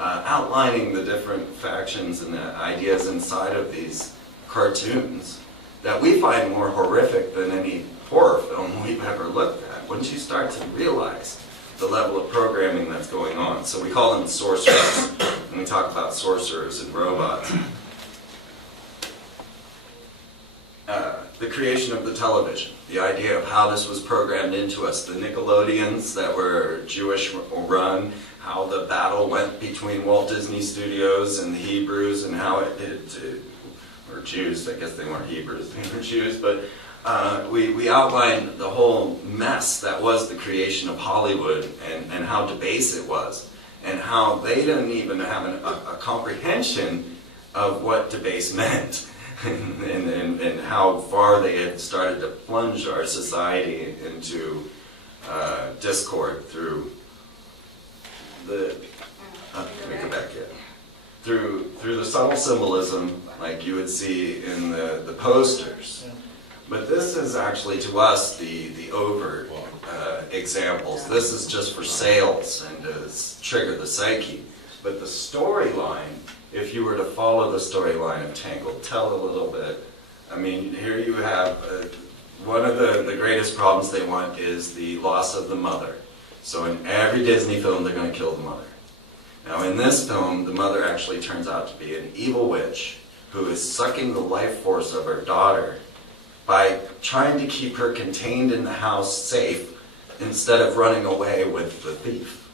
outlining the different factions and the ideas inside of these cartoons that we find more horrific than any horror film we've ever looked at. Once you start to realize the level of programming that's going on. So we call them sorcerers, when we talk about sorcerers and robots. The creation of the television, the idea of how this was programmed into us, the Nickelodeons that were Jewish run, how the battle went between Walt Disney Studios and the Hebrews, and how it did, or Jews, I guess they weren't Hebrews, they were Jews, but we outlined the whole mess that was the creation of Hollywood, and how debased it was, and how they didn't even have a comprehension of what debased meant. and how far they had started to plunge our society into discord through the through the subtle symbolism, like you would see in the posters. But this is actually to us the overt examples. This is just for sales and to trigger the psyche. But the storyline, if you were to follow the storyline of Tangled, tell a little bit. I mean, here you have one of the greatest problems they want is the loss of the mother. So in every Disney film, they're going to kill the mother. Now in this film, the mother actually turns out to be an evil witch who is sucking the life force of her daughter by trying to keep her contained in the house safe instead of running away with the thief.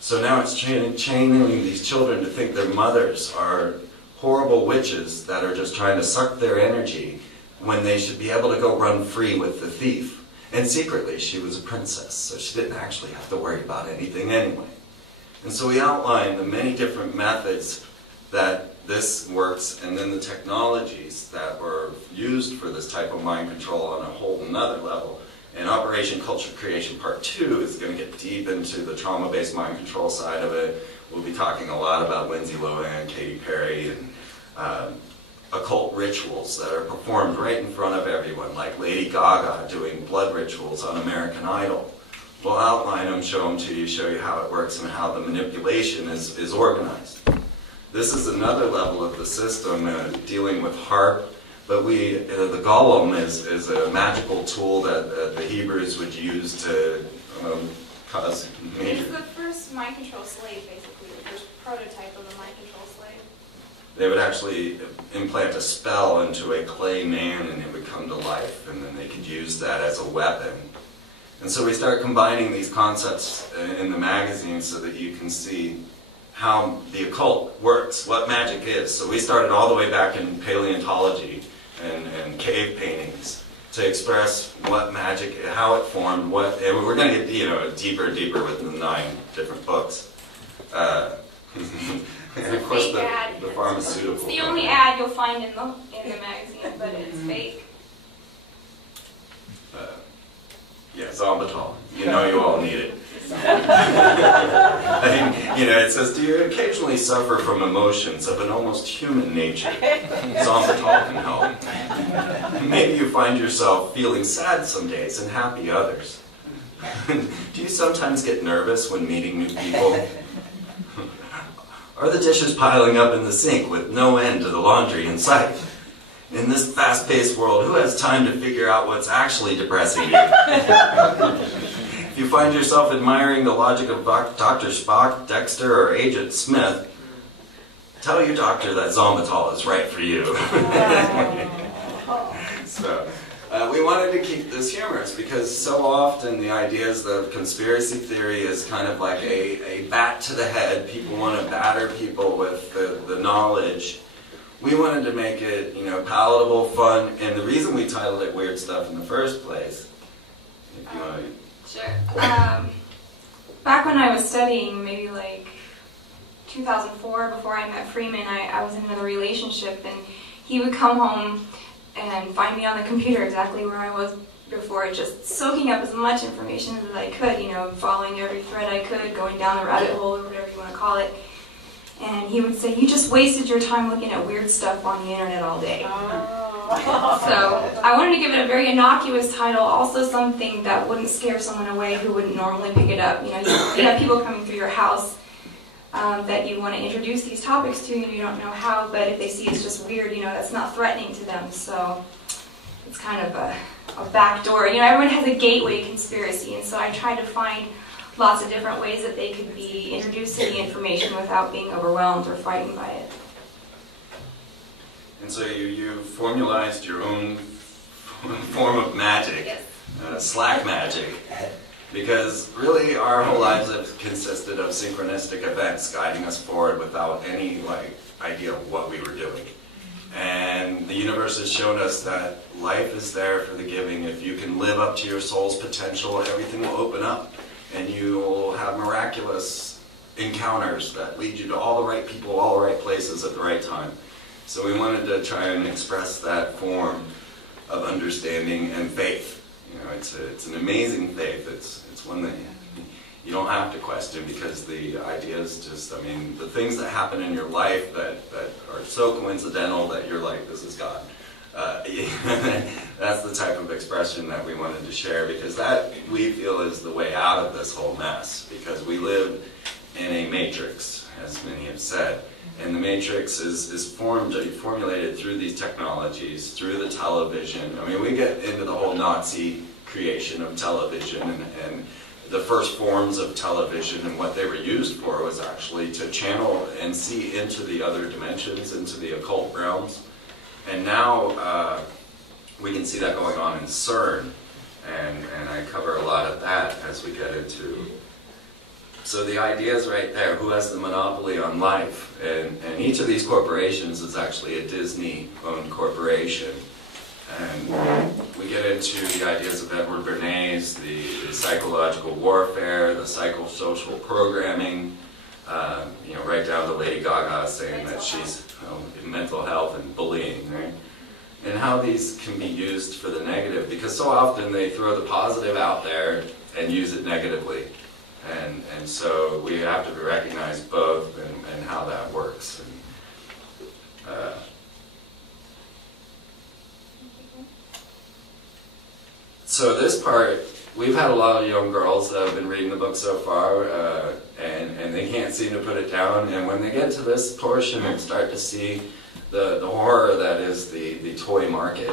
So now it's channeling these children to think their mothers are horrible witches that are just trying to suck their energy when they should be able to go run free with the thief. And secretly, she was a princess, so she didn't actually have to worry about anything anyway. And so we outlined the many different methods that this works, and then the technologies that were used for this type of mind control on a whole nother level. And Operation Culture Creation Part 2 is going to get deep into the trauma-based mind control side of it. We'll be talking a lot about Lindsay Lohan, Katy Perry, and occult rituals that are performed right in front of everyone, like Lady Gaga doing blood rituals on American Idol. We'll outline them, show them to you, show you how it works and how the manipulation is organized. This is another level of the system dealing with HARP. But the golem is a magical tool that the Hebrews would use to cause major... It's the first mind control slave, basically, the first prototype of a mind control slave. They would actually implant a spell into a clay man and it would come to life, and then they could use that as a weapon. And so we start combining these concepts in the magazine so that you can see how the occult works, what magic is. So we started all the way back in paleontology and cave paintings to express what magic, how it formed, and we're going to get deeper and deeper within the 9 different books. And of course the pharmaceutical. It's the only ad you'll find in the magazine, but it's fake. Yeah, Zombitol. You know you all need it. It says, do you occasionally suffer from emotions of an almost human nature? Zombitol can help. Maybe you find yourself feeling sad some days and happy others. Do you sometimes get nervous when meeting new people? Are the dishes piling up in the sink with no end to the laundry in sight? In this fast-paced world, who has time to figure out what's actually depressing you? If you find yourself admiring the logic of Dr. Spock, Dexter, or Agent Smith, tell your doctor that Zombitol is right for you. So, we wanted to keep this humorous because so often the ideas of conspiracy theory is kind of like a bat to the head. People want to batter people with the knowledge. We wanted to make it, palatable, fun, and the reason we titled it Weird Stuff in the first place, if you want to... Sure. Back when I was studying, maybe like 2004, before I met Freeman, I was in another relationship, and he would come home and find me on the computer exactly where I was before, just soaking up as much information as I could, following every thread I could, going down the rabbit hole, or whatever you want to call it. And he would say, you just wasted your time looking at weird stuff on the internet all day. So I wanted to give it a very innocuous title, also something that wouldn't scare someone away who wouldn't normally pick it up. You have people coming through your house that you want to introduce these topics to, and you don't know how, but if they see it's just weird, that's not threatening to them. So it's kind of a back door. Everyone has a gateway conspiracy, and so I tried to find lots of different ways that they could be introduced to the information without being overwhelmed or frightened by it. And so you formalized your own form of magic, Yes. Slack magic, because really our whole lives have consisted of synchronistic events guiding us forward without any idea of what we were doing. And the universe has shown us that life is there for the giving. If you can live up to your soul's potential, everything will open up, and you will have miraculous encounters that lead you to all the right people, all the right places at the right time. So we wanted to try and express that form of understanding and faith. It's an amazing faith. It's one that you don't have to question, because the ideas just, the things that happen in your life that are so coincidental that you're like, this is God. That's the type of expression that we wanted to share, because that, we feel, is the way out of this whole mess, because we live in a matrix, as many have said. And the matrix is formulated through these technologies, through the television. We get into the whole Nazi creation of television, and the first forms of television and what they were used for was actually to channel and see into the other dimensions, into the occult realms. And now we can see that going on in CERN, and I cover a lot of that as we get into. So the idea is right there: who has the monopoly on life? And each of these corporations is actually a Disney-owned corporation. And we get into the ideas of Edward Bernays, the psychological warfare, the psychosocial programming, right down to Lady Gaga saying that she's in mental health and bullying, right? And how these can be used for the negative, because so often they throw the positive out there and use it negatively. And so we have to recognize both and how that works. So this part, we've had a lot of young girls that have been reading the book so far, and they can't seem to put it down. And when they get to this portion and start to see the horror that is the toy market,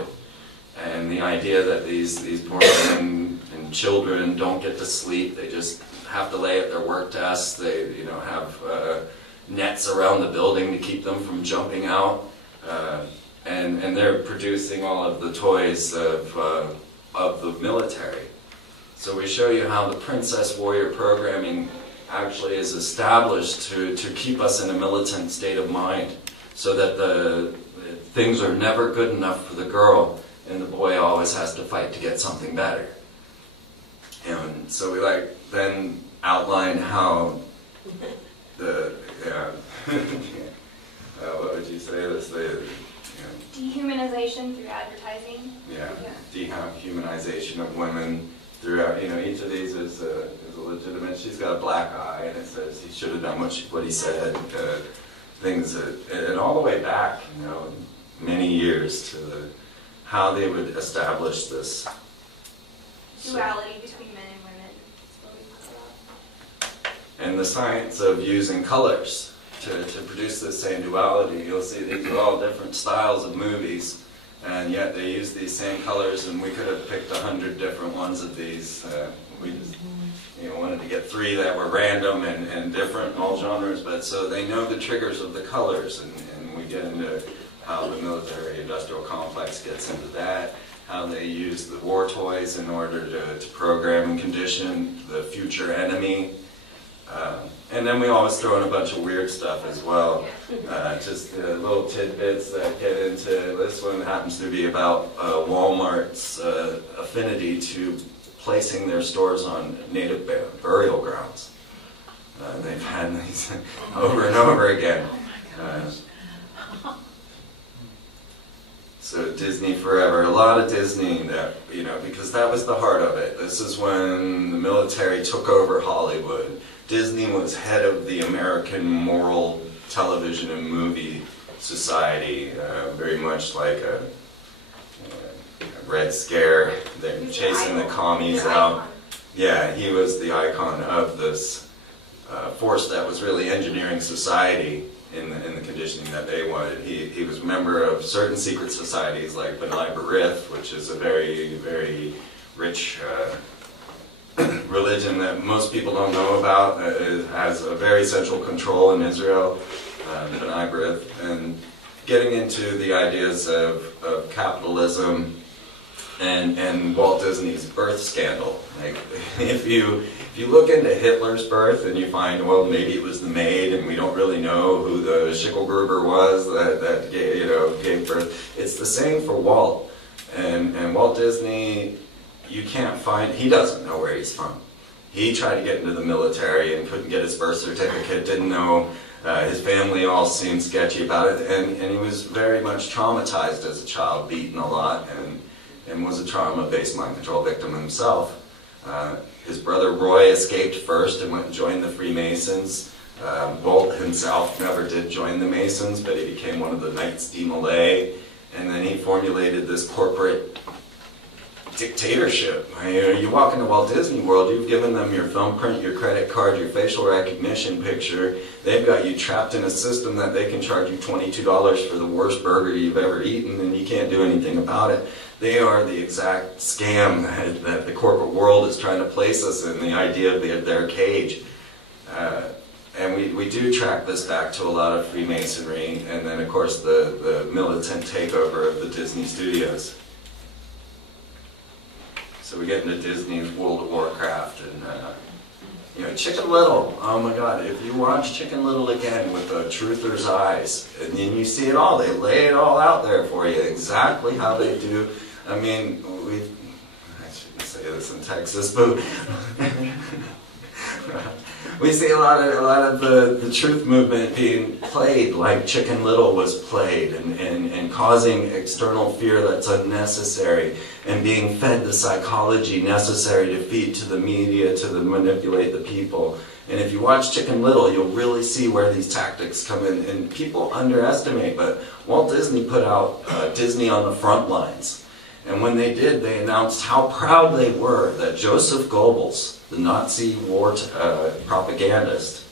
and the idea that these poor women and children don't get to sleep, they just have to lay at their work desks, they have nets around the building to keep them from jumping out, and they're producing all of the toys of the military. So we show you how the Princess Warrior programming actually is established to keep us in a militant state of mind, so that the things are never good enough for the girl, and the boy always has to fight to get something better. And so we then outline how what would you say this? Dehumanization through advertising. Yeah, dehumanization of women throughout. Each of these is a legitimate. She's got a black eye, and it says he should have done what he said. Things and all the way back, many years to how they would establish this duality between men and women. That's what we talk about. And the science of using colors to produce this same duality. You'll see these are all different styles of movies, and yet they use these same colors, and we could have picked 100 different ones of these. We just wanted to get 3 that were random and different in all genres, but so they know the triggers of the colors, and we get into how the military-industrial complex gets into that, how they use the war toys in order to program and condition the future enemy. And then we always throw in a bunch of weird stuff as well, just little tidbits that get into. This one happens to be about Walmart's affinity to placing their stores on native burial grounds. They've had these over and over again. So Disney forever, a lot of Disney, that, because that was the heart of it. This is when the military took over Hollywood. Disney was head of the American moral television and movie society, very much like a Red Scare. They're chasing the commies out. Yeah, he was the icon of this force that was really engineering society in the conditioning that they wanted. He was a member of certain secret societies like B'nai B'rith, which is a very, very rich religion that most people don't know about. It has a very central control in Israel, B'nai B'rith, and getting into the ideas of capitalism and Walt Disney's birth scandal. Like, if you look into Hitler's birth and you find, well, maybe it was the maid, and we don't really know who the Schicklgruber was that gave birth. It's the same for Walt. And Walt Disney, you can't find, he doesn't know where he's from. He tried to get into the military and couldn't get his birth certificate, didn't know, his family all seemed sketchy about it, and he was very much traumatized as a child, beaten a lot, and was a trauma-based mind control victim himself. His brother Roy escaped first and went and joined the Freemasons. Walt himself never did join the Masons, but he became one of the Knights de Malay, and then he formulated this corporate dictatorship. You walk into Walt Disney World, you've given them your thumbprint, your credit card, your facial recognition picture. They've got you trapped in a system that they can charge you $22 for the worst burger you've ever eaten, and you can't do anything about it. They are the exact scam that the corporate world is trying to place us in, the idea of their cage. And we do track this back to a lot of Freemasonry, and then of course the militant takeover of the Disney studios. So we get into Disney's World of Warcraft, and Chicken Little. Oh my God! If you watch Chicken Little again with the truther's eyes, and then you see it all, they lay it all out there for you, exactly how they do. I mean, I shouldn't say this in Texas, but we see a lot of the truth movement being played like Chicken Little was played, and causing external fear that's unnecessary, and being fed the psychology necessary to feed to the media, to manipulate the people. And if you watch Chicken Little, you'll really see where these tactics come in, and people underestimate, but Walt Disney put out Disney on the Front Lines. And when they did, they announced how proud they were that Joseph Goebbels, the Nazi war propagandist,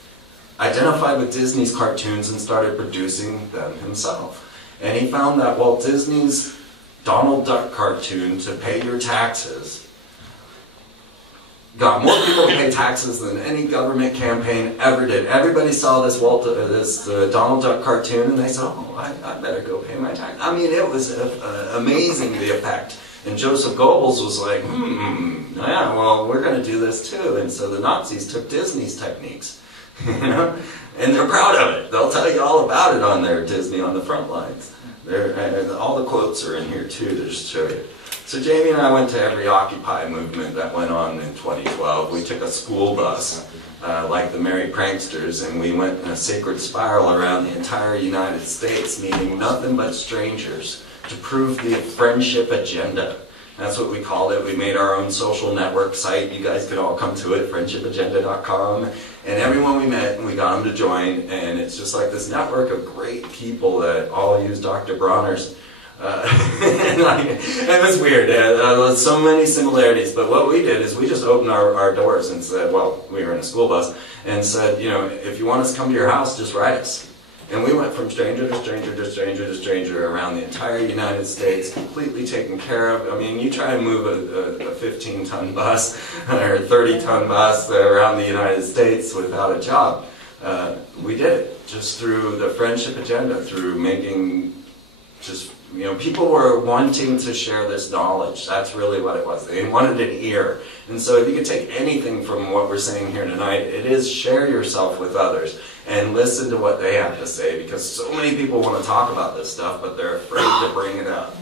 identified with Disney's cartoons and started producing them himself. And he found that Walt Disney's Donald Duck cartoon, To Pay Your Taxes, got more people to pay taxes than any government campaign ever did. Everybody saw this Donald Duck cartoon, and they said, oh, I better go pay my tax. I mean, it was amazing, the effect. And Joseph Goebbels was like, yeah, well, we're going to do this too. And so the Nazis took Disney's techniques, and they're proud of it. They'll tell you all about it on their Disney on the Front Lines. All the quotes are in here too to just show you. So Jamie and I went to every Occupy movement that went on in 2012. We took a school bus, like the Merry Pranksters, and we went in a sacred spiral around the entire United States, meeting nothing but strangers to prove the friendship agenda. That's what we called it. We made our own social network site. You guys could all come to it, friendshipagenda.com. And everyone we met, we got them to join, and it's just like this network of great people that all use Dr. Bronner's. It was weird. There's so many similarities, but what we did is we just opened our doors and said, well, we were in a school bus, and said, if you want us to come to your house, just write us. And we went from stranger to stranger to stranger to stranger around the entire United States, completely taken care of. I mean, you try and move a 15-ton bus or a 30-ton bus around the United States without a job. We did it just through the friendship agenda, through making just, people were wanting to share this knowledge. That's really what it was. They wanted an ear. And so if you could take anything from what we're saying here tonight, it is share yourself with others and listen to what they have to say, because so many people want to talk about this stuff, but they're afraid to bring it up.